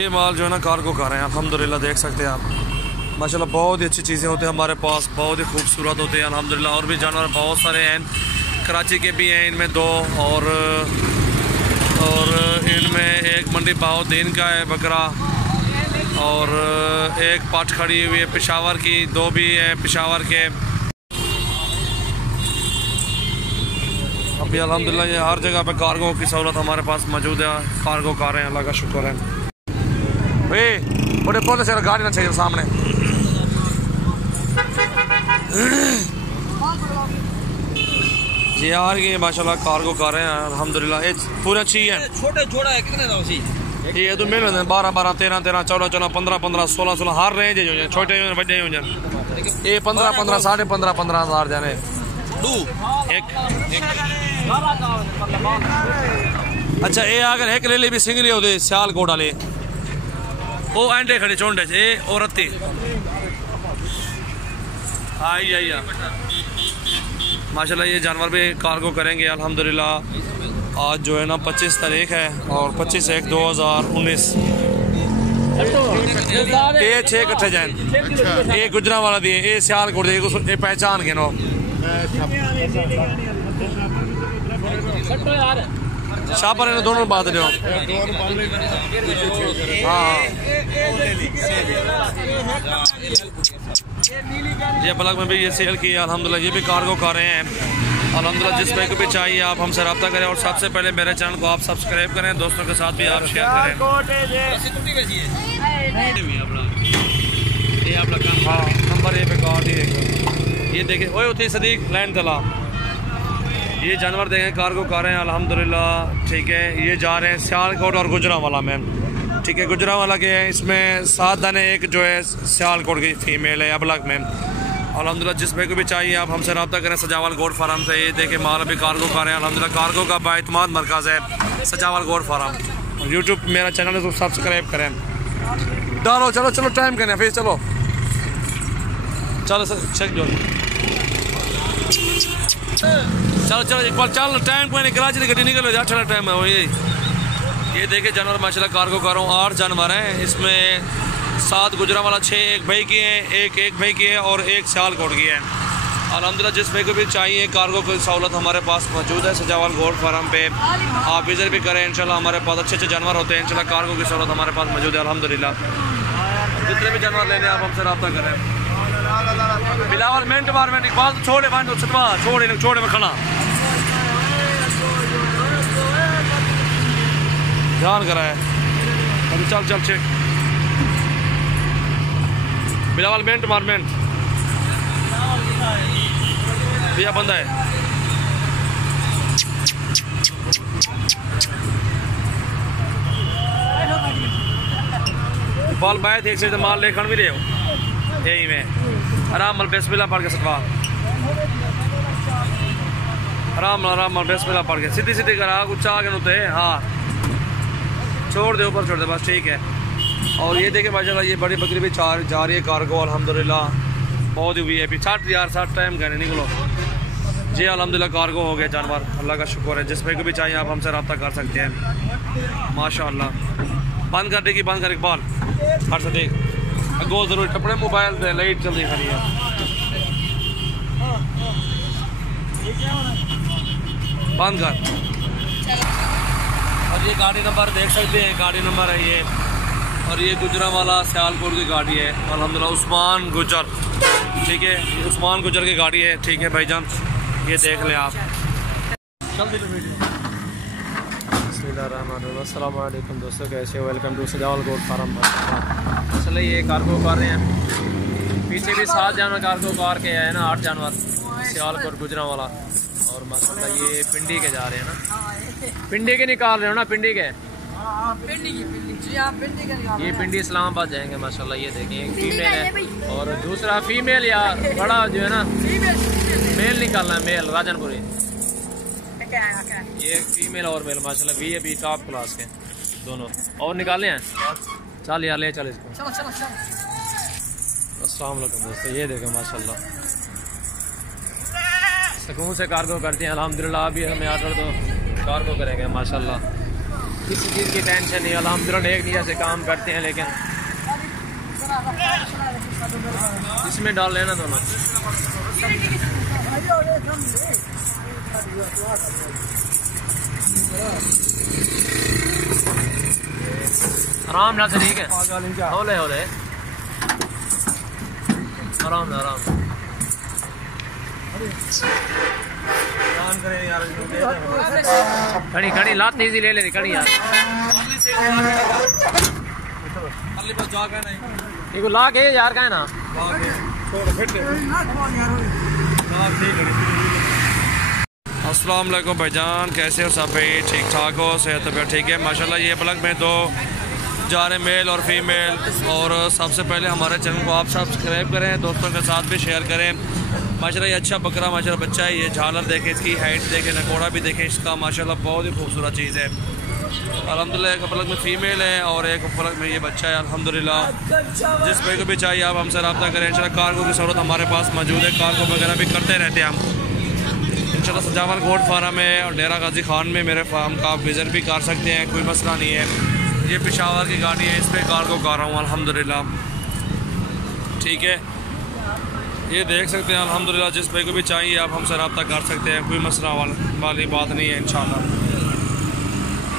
ये माल जो है ना कार्गो कार हैं अल्हम्दुलिल्लाह, देख सकते हैं आप माशाल्लाह। बहुत ही अच्छी चीज़ें होती हैं हमारे पास, बहुत ही खूबसूरत होते हैं अल्हम्दुलिल्लाह। और भी जानवर बहुत सारे हैं, कराची के भी हैं इनमें दो, और इनमें एक मंडी बहाउद्दीन का है बकरा, और एक पाठ खड़ी हुई है पेशावर की, दो भी हैं पेशावर के। अभी अल्हम्दुलिल्लाह ये हर जगह पे कार्गो की सहूलत हमारे पास मौजूद है। कार्गो कारें अल्लाह का शुक्र है। भाई बड़े पौधे से गाड़ी ना चाहिए सामने। ये यार ये माशाल्लाह कार्गो कारें हैं अल्हम्दुलिल्लाह। ये पूरा अच्छी है। छोटे जोड़ा है कितने दाम सी? ये तो मिल रहे 12 12 13 13 14 14 15 15 16 16 हर रेंज है, छोटे बड़े हो जाए। ये 15 15 15.5 15 हज़ार जाने एक। अच्छा ये अगर एक ले ली भी सिंगली होते सियाल कोट वाले वो एंडे खड़े चोंडे से और रत्ती आई आई माशाल्लाह। ये जानवर भी कार्गो करेंगे अल्हम्दुलिल्लाह। आज जो है ना 25 तारीख है और 25/1/2019। ये 6 कट्ठे जाए, ये गुजरा वाला दिए, ये सियाल कोट ये पहचान के नो शापर ने दोनों बात दो। हाँ ये ब्लॉक में भी ये सेल की अल्हम्दुलिल्लाह। ये भी कार्गो कारें हैं अल्हम्दुलिल्लाह। जिस भाई को भी चाहिए आप हमसे रब्ता करें, और सबसे पहले मेरे चैनल को आप सब्सक्राइब करें, दोस्तों के साथ भी आप शेयर करें। हाँ नंबर ये पे कार्ड ये देखें ओए उठी सदीक लैंड तला। ये जानवर देखें कार्गो कारें अल्हम्दुलिल्लाह। ठीक है ये जा रहे हैं सियालकोट और गुजरांवाला में। ठीक है गुजरांवाला के हैं, इसमें 7 दाने, एक जो है सियालकोट की फीमेल है अबलग में अल्हम्दुलिल्लाह। जिस भाई को भी चाहिए आप हमसे रब्ता करें सजावल गोट फार्म से। ये देखें माल अभी कार्गो कारें अल्हम्दुलिल्लाह। कार्गो का बाइतमाद मरकज़ है सजावल गोट फार्म। यूट्यूब मेरा चैनल है तो सब्सक्राइब करें। डालो चलो चलो टाइम करें फिर चलो चलो सर चेक जो चलो चलो एक बार चल टाइम को कराची की गड्डी निकल अच्छा टाइम है वही। ये देखे जानवर माशाल्लाह कार्गो कर रहा हूँ 8 जानवर हैं, इसमें 7 गुजरांवाला, 6 एक भाई की है, एक भाई की है और एक सियालकोट की है अल्हम्दुलिल्लाह। जिस भाई को भी चाहिए कार्गो की सहूलत हमारे पास मौजूद है सजावल गोट फार्म पे। आप विजिट भी करें इंशाल्लाह। हमारे पास अच्छे अच्छे जानवर होते हैं इंशाल्लाह। कार्गो की सहूलत हमारे पास मौजूद है अल्हम्दुलिल्लाह। जितने भी जानवर लेने आप हमसे रब्ता करें। बिलावल मिनट मारमेंट इकबाल तो छोड़े बांध छोड़े छोड़े में खड़ा ध्यान करा है। अभी चल चल चेक बिलावल मिनट मारमेंट भैया बंदा है। बाल बैठ एक से माल लेखन भी रहे हो यही में आराम मल बिस्मिल्लाह पढ़ के सटवा आराम मल बिस्मिल्लाह पढ़ के सीधी सीधी करा कुछ आगे नुते। हाँ छोड़ दे ऊपर छोड़ दे बस ठीक है। और ये देखे माशाल्लाह ये बड़ी बकरी भी जा रही है कार्गो अल्हम्दुलिल्लाह। बहुत हुई है 60 यार 60 टाइम कहने निकलो जी अल्हम्दुलिल्लाह। कार्गो हो गया जानवर अल्लाह का शुक्र है। जिस भाई को भी चाहिए आप हमसे रब्ता कर सकते हैं माशाल्लाह। बंद कर देगी बंद कर इकबाल हर से देख अगो जरूर कपड़े मोबाइल पे लाइट चल रही खड़ी है। बंद कर। और ये गाड़ी नंबर देख सकते हैं, गाड़ी नंबर है ये। और ये गुजरांवाला सियालकोट की गाड़ी है अल्हम्दुलिल्लाह। उस्मान गुजर ठीक है, उस्मान गुजर की गाड़ी है। ठीक है भाईजान ये देख लें आप। अस्सलाम वालेकुम दोस्तों, कैसे हो? वेलकम टू सजावल गोट फार्म। चलो ये कार्गो कर रहे हैं, पीछे भी 7 जानवर कार्गो कार के है ना, 8 जानवर सियालकोट गुजरांवाला। और माशाल्लाह ये पिंडी के जा रहे हैं ना, पिंडी के निकाल रहे हो ना, पिंडी के ये पिंडी इस्लामाबाद जाएंगे माशाल्लाह। ये देखें एक फीमेल है और दूसरा फीमेल या बड़ा जो है ना मेल निकालना है, मेल राजनपुरी। ये फीमेल और मेल माशाल्लाह वीआईपी टॉप क्लास के दोनों। और निकाले हैं चल यार ले चल इसको। अस्सलाम वालेकुम दोस्तों, ये देखें माशाल्लाह सुकून से कार्गो करते हैं अल्हम्दुलिल्लाह। अभी हमें ऑर्डर तो कार्गो करेंगे माशाल्लाह। किसी चीज़ की टेंशन नहीं, अल्हम्दुलिल्लाह एक नीयत से काम करते हैं। लेकिन इसमें डाल लेना दोनों। आराम ना से, ठीक है, हौले हौले, आराम ना, आराम। कड़ी कड़ी लात इजी ले ले, कड़ी यार इको ला के यार का है ना। अस्सलाम वालेकुम भाईजान, कैसे हो सब भाई? ठीक ठाक हो? सेहत तबीयत ठीक है माशाल्लाह। ये प्लग में तो जा रहे मेल और फीमेल। और सबसे पहले हमारे चैनल को आप सब्सक्राइब करें, दोस्तों के साथ भी शेयर करें। माशाल्लाह ये अच्छा बकरा माशाल्लाह बच्चा है। ये झालर देखें, इसकी हाइट देखें, नकोड़ा भी देखें इसका, माशाल्लाह बहुत ही खूबसूरत चीज़ है। अल्हम्दुलिल्लाह एक पलक में फ़ीमेल है और एक पलक में ये बच्चा है अल्हम्दुलिल्लाह। जिस भाई को भी चाहिए आप हमसे रब्ता करें। इंशाल्लाह कार्गो की ज़रूरत हमारे पास मौजूद है, कार्गो वगैरह भी करते रहते हैं हम इंशाल्लाह। सजावल गोट फार्म है और डेरा गाजी खान में मेरे फार्म का आप विज़िट भी कर सकते हैं, कोई मसला नहीं है। ये पेशावर की गाड़ी है, इस पर कार्गो कर रहा हूँ अल्हम्दुलिल्लाह, ठीक है। ये देख सकते हैं अल्हम्दुलिल्लाह। जिस भाई को भी चाहिए आप हमसे रब्ता कर सकते हैं, कोई मसला वाली बात नहीं है इंशाल्लाह।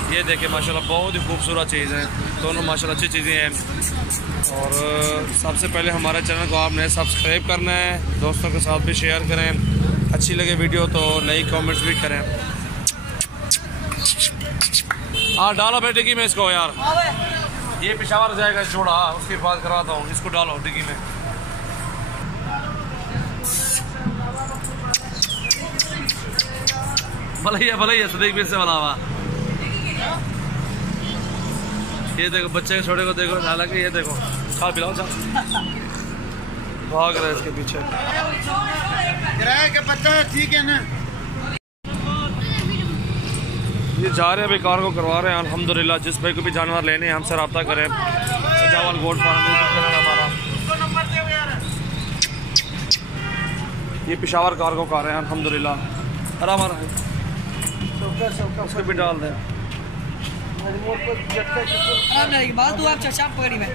ये देखें माशाल्लाह बहुत ही खूबसूरत चीज़ है, दोनों माशाल्लाह अच्छी चीज़ें हैं। और सबसे पहले हमारे चैनल को आपने सब्सक्राइब करना है, दोस्तों के साथ भी शेयर करें। अच्छी लगे वीडियो तो लाइक कमेंट्स भी करें। हाँ डालो भाई डिग्गी में इसको यार, ये पेशावर जाएगा जोड़ा, उसकी बात कराता हूँ। इसको डालो डिग्गी में। भले सदीक भी से बनावा। ये देखो बच्चे के छोटे को देखो, हालांकि ये देखो खा पिलाओ भाग रहा है इसके पीछे। किराए का पता है, ठीक है ना। ये जा रहे हैं अभी कार्गो करवा रहे हैं अल्हम्दुलिल्लाह। जिस भाई को भी जानवर लेने हैं हमसे रब्ता करें। सजावल गोट फार्म हमारा, ये पेशावर कार्गो कर रहे हैं अल्हम्दुलिल्लाह। आराम आ रहा है, उसको भी डाल दें। बात तू आप चर्चा पकड़ी में